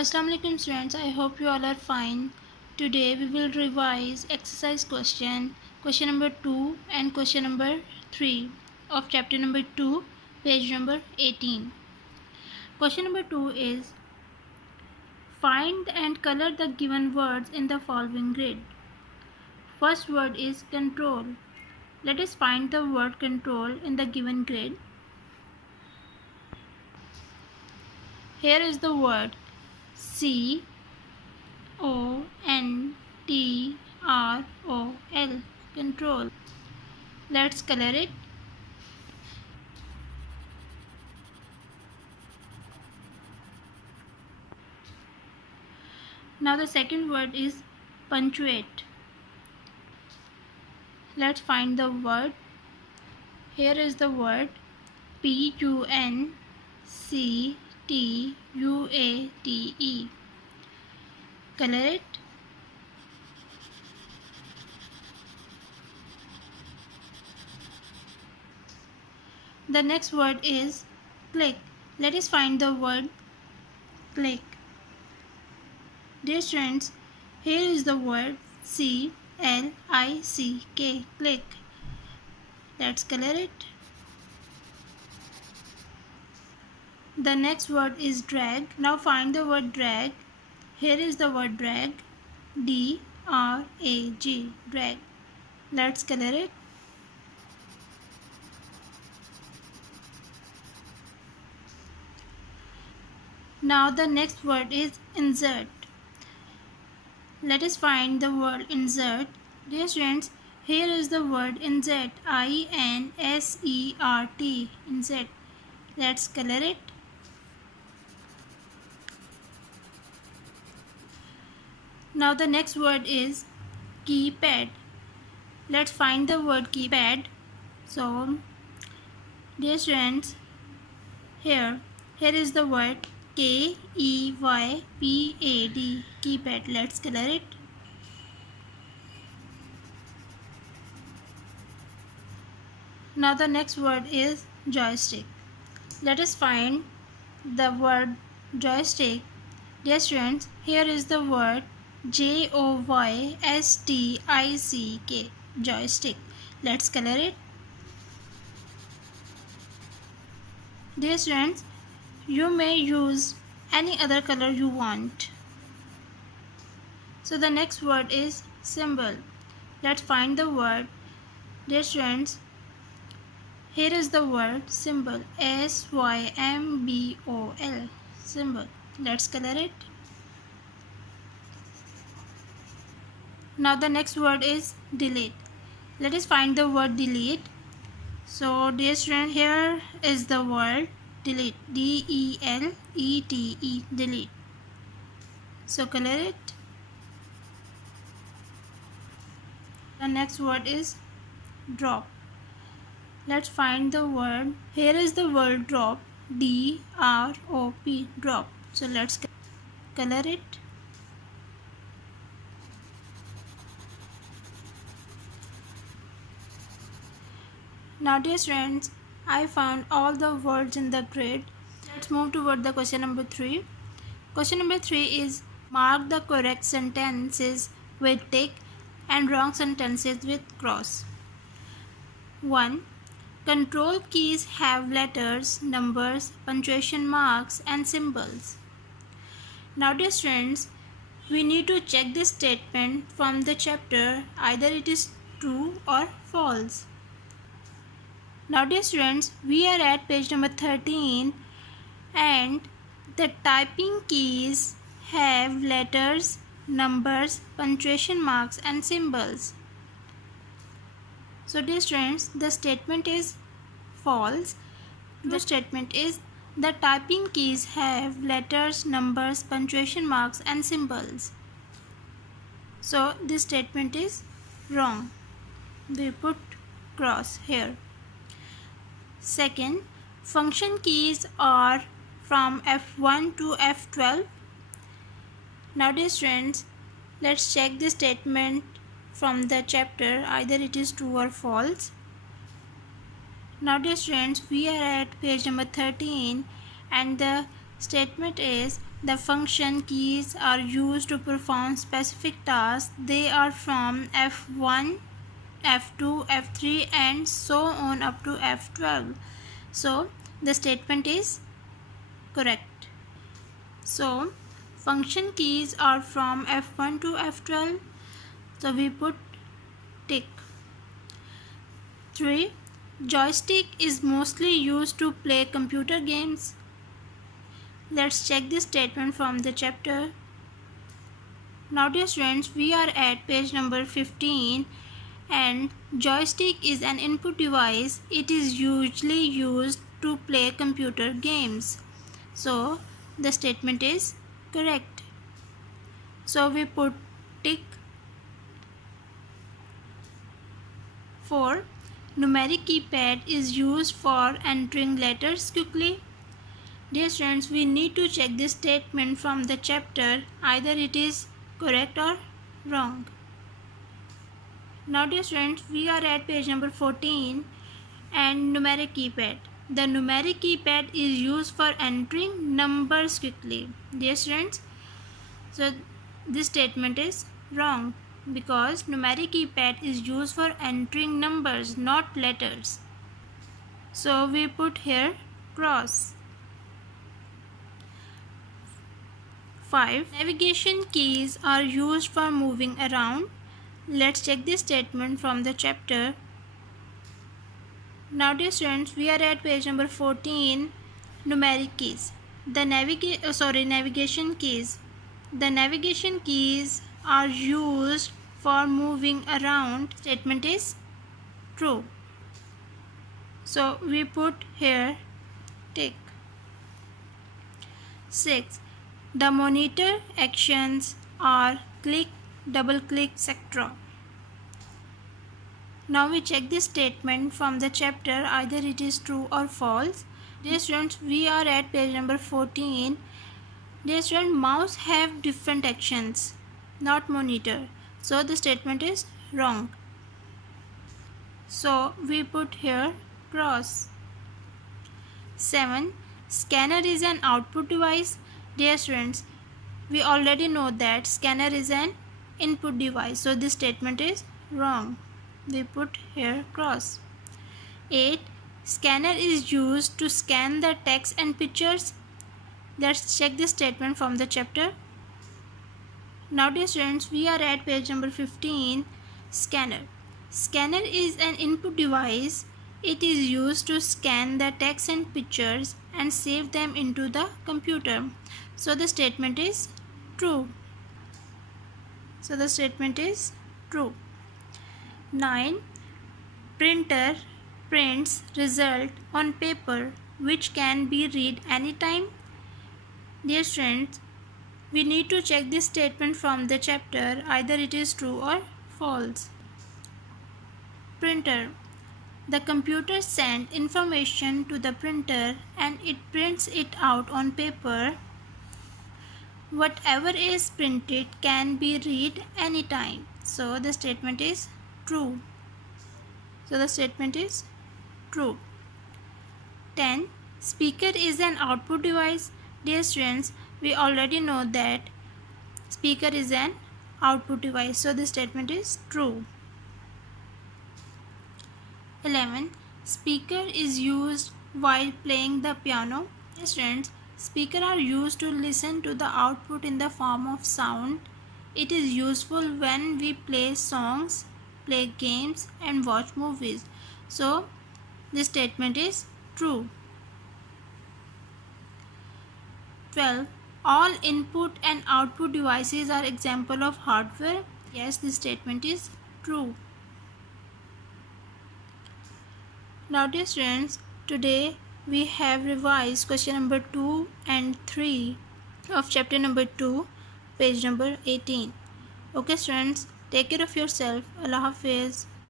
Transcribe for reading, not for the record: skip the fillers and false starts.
Assalamu alaikum students, I hope you all are fine. Today we will revise exercise question number 2 and question number 3 of chapter number 2, page number 18. Question number 2 is find and color the given words in the following grid. First word is control. Let us find the word control in the given grid. Here is the word CONTROL, control. Let's color it. Now the second word is punctuate. Let's find the word. Here is the word PUNCTUATE. Color it. The next word is click. Let us find the word click. Dear students, here is the word CLICK, click. Let's color it. The next word is drag. Now find the word drag. Here is the word drag, DRAG, drag. Let's color it. Now the next word is insert. Let us find the word insert. Dear students, here is the word insert, INSERT, insert. Let's color it. Now the next word is keypad. Let's find the word keypad. So, dear students, here is the word KEYPAD, keypad. Let's color it. Now the next word is joystick. Let us find the word joystick. Dear students, here is the word JOYSTICK, joystick. Let's color it. Dear students, you may use any other color you want. So the next word is symbol. Let's find the word. Dear students, here is the word symbol, SYMBOL, symbol. Let's color it. Now the next word is delete. Let us find the word delete. So dear student, here is the word delete, DELETE, delete. So color it. The next word is drop. Let's find the word. Here is the word drop, DROP, drop. So let's color it. Now dear students, I found all the words in the grid. Let's move toward the question number 3. Question number 3 is mark the correct sentences with tick and wrong sentences with cross. 1. Control keys have letters, numbers, punctuation marks and symbols. Now dear students, we need to check this statement from the chapter, either it is true or false. Now dear students, we are at page number 13 and the typing keys have letters, numbers, punctuation marks and symbols. So dear students, the statement is false. The statement is the typing keys have letters, numbers, punctuation marks and symbols. So this statement is wrong. We put cross here. Second, function keys are from F1 to F12. Now dear students, let's check this statement from the chapter, either it is true or false. Now dear students, we are at page number 13 and the Statement is the function keys are used to perform specific tasks. They are from F1, F2, F3 and so on up to F12. So the statement is correct. So function keys are from F1 to F12. So we put tick. 3. Joystick is mostly used to play computer games. Let's check this statement from the chapter. Now dear students, we are at page number 15 and joystick is an input device. It is usually used to play computer games. So the statement is correct. So we put tick. 4. Numeric keypad is used for entering letters quickly. Dear students, we need to check this statement from the chapter. Either it is correct or wrong. Now dear students, we are at page number 14 and numeric keypad. The numeric keypad is used for entering numbers quickly. Dear students, so this statement is wrong because numeric keypad is used for entering numbers, not letters. So we put here cross. 5. Navigation keys are used for moving around. Let's check this statement from the chapter. Now dear students, we are at page number 14, numeric keys. The navigation keys. The navigation keys are used for moving around. Statement is true. So we put here tick. 6. The monitor actions are click, double click, etc. Now we check this statement from the chapter. Either it is true or false. Dear students, we are at page number 14. Dear student, mouse have different actions, not monitor. So the statement is wrong. So we put here cross. 7. Scanner is an output device. Dear students, we already know that scanner is an input device. So this statement is wrong. We put here cross. 8. Scanner is used to scan the text and pictures. Let's check this statement from the chapter. Now dear students, we are at page number 15, scanner. Scanner is an input device. It is used to scan the text and pictures and save them into the computer. So the statement is true. So the statement is true. 9. Printer prints result on paper which can be read anytime. Dear students, we need to check this statement from the chapter. Either it is true or false. Printer. The computer sends information to the printer and it prints it out on paper. Whatever is printed can be read anytime. So the statement is true. So the statement is true. 10. Speaker is an output device. Dear students, we already know that speaker is an output device. So the statement is true. 11. Speaker is used while playing the piano. Dear students, speakers are used to listen to the output in the form of sound. It is useful when we play songs, play games and watch movies. So this statement is true. 12. All input and output devices are example of hardware. Yes, this statement is true. Now dear students, today we have revised question number 2 and 3 of chapter number 2, page number 18. Okay students, take care of yourself. Allah Hafiz.